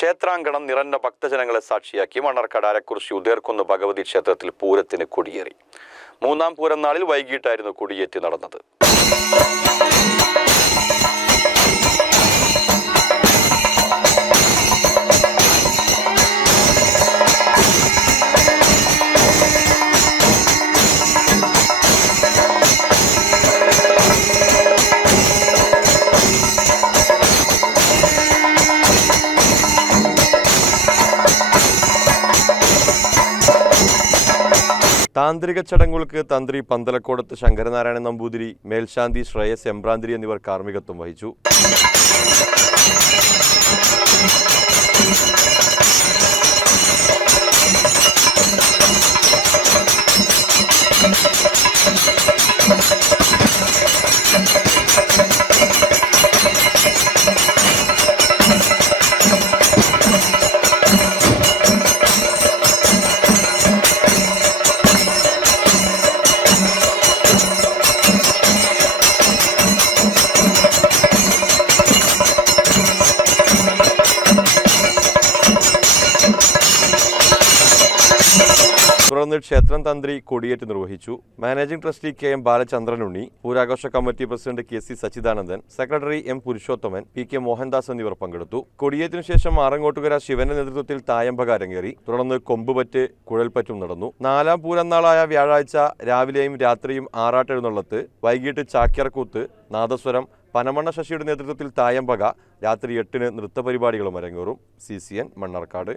ക്ഷേത്രാങ്കണം നിറഞ്ഞ ഭക്തജനങ്ങളെ സാക്ഷിയാക്കി മണ്ണാർക്കാട് അരക്കുറിശി ഉദയർകുന്ന് ഭഗവതി ക്ഷേത്രത്തിൽ പൂരത്തിന് കൊടിയേറി. മൂന്നാം പൂരം നാളിൽ വൈകിട്ടായിരുന്നു കൊടിയേറ്റി നടന്നത്. താന്ത്രിക ചടങ്ങുകൾക്ക് തന്ത്രി പന്തലക്കോടത്ത് ശങ്കരനാരായണൻ നമ്പൂതിരി, മേൽശാന്തി ശ്രേയസ് എമ്പ്രാന്തിരി എന്നിവർ കാർമ്മികത്വം വഹിച്ചു. തുടർന്ന് ക്ഷേത്രം തന്ത്രി കൊടിയേറ്റ് നിർവഹിച്ചു. മാനേജിംഗ് ട്രസ്റ്റി KM ബാലചന്ദ്രനുണ്ണി, പൂരാഘോഷ committee president KC Sachidanandan, secretary M Purushothaman, PK Mohandas എന്നിവർ പങ്കെടുത്തു. കൊടിയേറ്റിനു ശേഷം ആറങ്ങോട്ടുകര ശിവന്റെ നേതൃത്വത്തിൽ തായമ്പക അരങ്ങേറി. തുടർന്ന് കൊമ്പുപറ്റ്, കുഴൽപ്പറ്റും നടന്നു. നാലാം പൂരം നാളായ വ്യാഴാഴ്ച രാവിലെയും രാത്രിയും ആറാട്ടെഴുന്നള്ളത്ത്, വൈകിട്ട് ചാക്യാർകൂത്ത്, നാദസ്വരം, പനമണ്ണ ശശിയുടെ നേതൃത്വത്തിൽ തായമ്പക, രാത്രി 8-ന് നൃത്തപരിപാടികളും അരങ്ങേറും. CCN മണ്ണാർക്കാട്.